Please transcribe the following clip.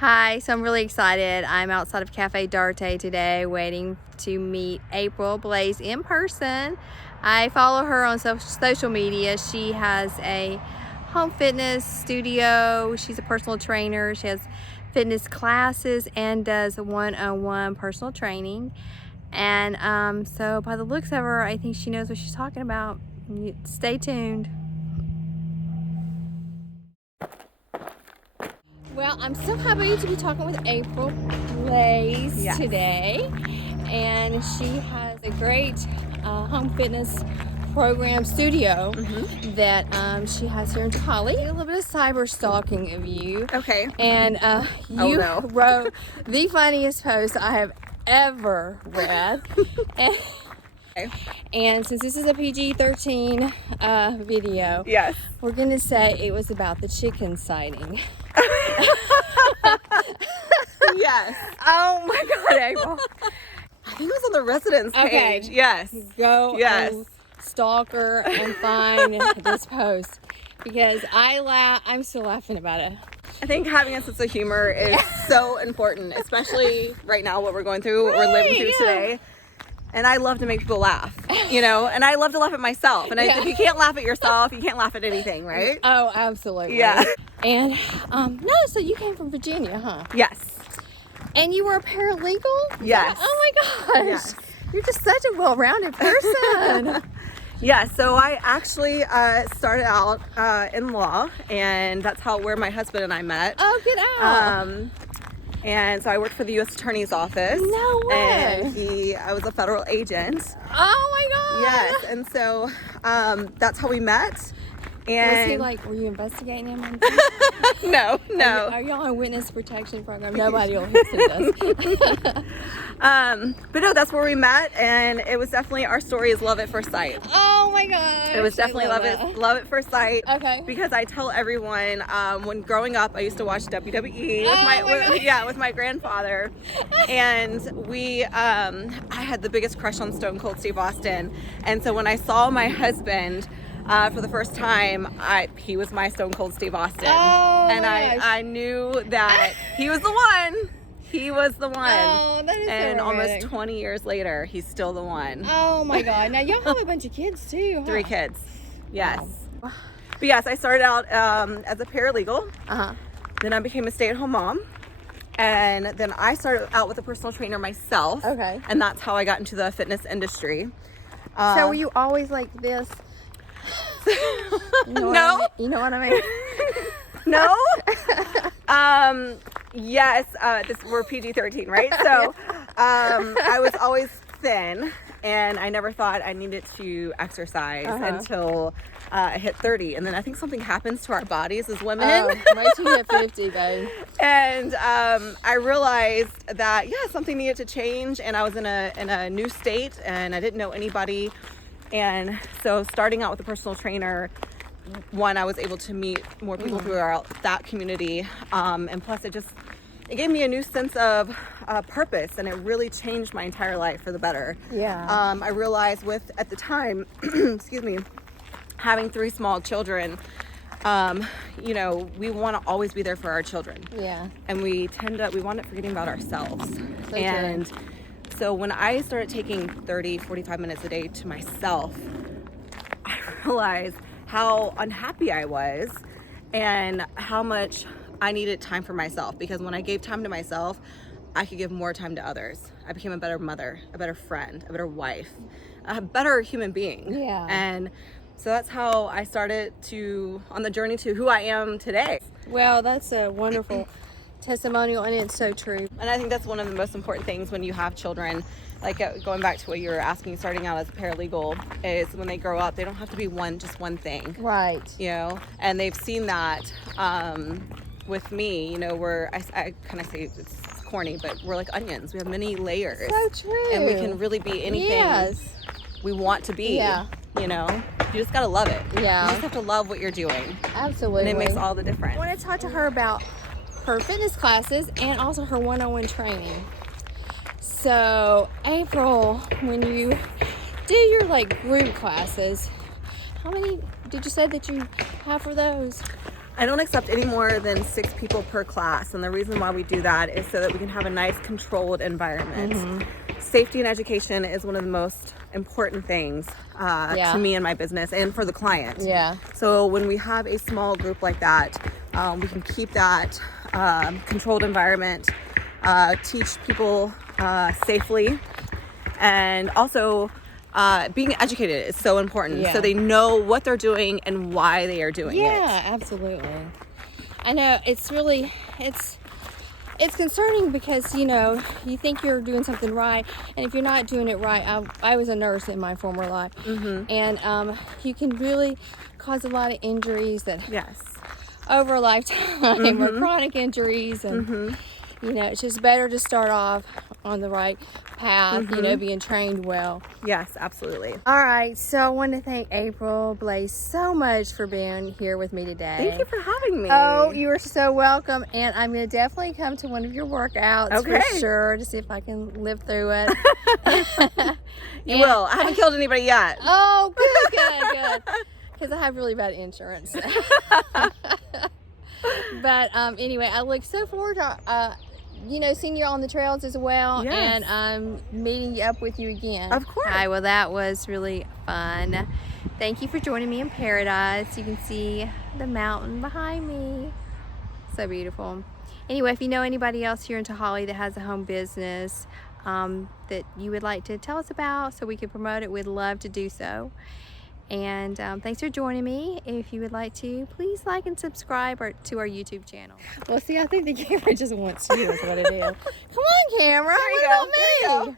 Hi, so I'm really excited. I'm outside of Cafe D'Arte today waiting to meet April Blais in person. I follow her on social media. She has a home fitness studio. She's a personal trainer. She has fitness classes and does one-on-one personal training. And so by the looks of her, I think she knows what she's talking about. Stay tuned. Well, I'm so happy to be talking with April Blais today, and she has a great home fitness program studio that she has here in Tehaleh. A little bit of cyber stalking of you. Okay. And you wrote the funniest post I have ever read. And since this is a PG-13 video, Yes, we're gonna say it was about the chicken sighting. Yes. Oh my God, April. I think it was on the residence page. Yes. Go stalk her and find this post because I'm still laughing about it. I think having a sense of humor is so important, especially right now, what we're going through, what we're living through today. And I love to make people laugh, and I love to laugh at myself. And if you can't laugh at yourself, you can't laugh at anything, right? Oh, absolutely. Yeah. And so you came from Virginia, huh? Yes. And you were a paralegal? Yes. Oh my gosh. Yes. You're just such a well-rounded person. Yeah, so I actually started out in law, and that's where my husband and I met. Oh, get out. And so I worked for the U.S. Attorney's Office. No way. And I was a federal agent. Oh my God. Yes, and so that's how we met. And was he were you investigating him? No. Are y'all on witness protection program? Nobody will listen to us. But no, that's where we met, and it was definitely, our story is love at first sight. Oh my God. It was definitely love at first sight. Okay. Because I tell everyone, when growing up, I used to watch WWE with my grandfather, and I had the biggest crush on Stone Cold Steve Austin, and so when I saw my husband for the first time, he was my Stone Cold Steve Austin. Oh, and I knew that he was the one. He was the one. Oh, that is and so almost 20 years later, he's still the one. Oh my God. Now y'all have a bunch of kids too, huh? 3 kids. Yes. Wow. But yes, I started out as a paralegal. Then I became a stay-at-home mom. And then I started out with a personal trainer myself. Okay. And that's how I got into the fitness industry. So were you always like this? No. You know what I mean? No. Yes. We're PG-13, right? So I was always thin, and I never thought I needed to exercise until I hit 30. And then I think something happens to our bodies as women. Wait till you hit 50, babe. And I realized that something needed to change, and I was in a new state, and I didn't know anybody. And so starting out with a personal trainer, I was able to meet more people throughout that community, and plus it gave me a new sense of purpose, and it really changed my entire life for the better. Yeah. I realized at the time, excuse me, having 3 small children, we want to always be there for our children. Yeah. And we wind up forgetting about ourselves. So when I started taking 30, 45 minutes a day to myself, I realized how unhappy I was and how much I needed time for myself, because when I gave time to myself, I could give more time to others. I became a better mother, a better friend, a better wife, a better human being. Yeah. And so that's how I started on the journey to who I am today. Well, that's a wonderful testimonial, and it's so true. And I think that's one of the most important things when you have children, like going back to what you were asking, starting out as a paralegal, is when they grow up, they don't have to be just one thing. Right. And they've seen that with me, I kind of say it's corny, but we're like onions. We have many layers. So true. And we can really be anything we want to be. Yeah. You just got to love it. Yeah. You just have to love what you're doing. Absolutely. And it makes all the difference. I want to talk to her about her fitness classes and also her one-on-one training. So, April, when you do your group classes, how many did you say that you have for those? I don't accept any more than 6 people per class, and the reason why we do that is so that we can have a nice controlled environment. Safety and education is one of the most important things to me and my business and for the client. Yeah. So when we have a small group like that, we can keep that controlled environment, teach people safely, and also being educated is so important. So they know what they're doing and why they are doing it. Yeah, absolutely. I know it's really, it's concerning because, you know, you think you're doing something right, and if you're not doing it right, I was a nurse in my former life, and you can really cause a lot of injuries that over a lifetime, or chronic injuries, and you know, it's just better to start off on the right path, you know, being trained well. Yes, absolutely. All right, so I want to thank April Blais so much for being here with me today. Thank you for having me. Oh, you are so welcome, and I'm going to definitely come to one of your workouts for sure to see if I can live through it. You will. I haven't killed anybody yet. Oh, good. Because I have really bad insurance. But anyway, I look so forward to you know, seeing you on the trails as well, and meeting up with you again. Of course. Hi, well, that was really fun. Thank you for joining me in paradise. You can see the mountain behind me. So beautiful. Anyway, if you know anybody else here in Tehaleh that has a home business that you would like to tell us about so we can promote it, we'd love to do so. And thanks for joining me. If you would like to, please like and subscribe to our YouTube channel. Well, see, I think the camera just wants you is what it is. Come on, camera. There you What go. about me? There you go.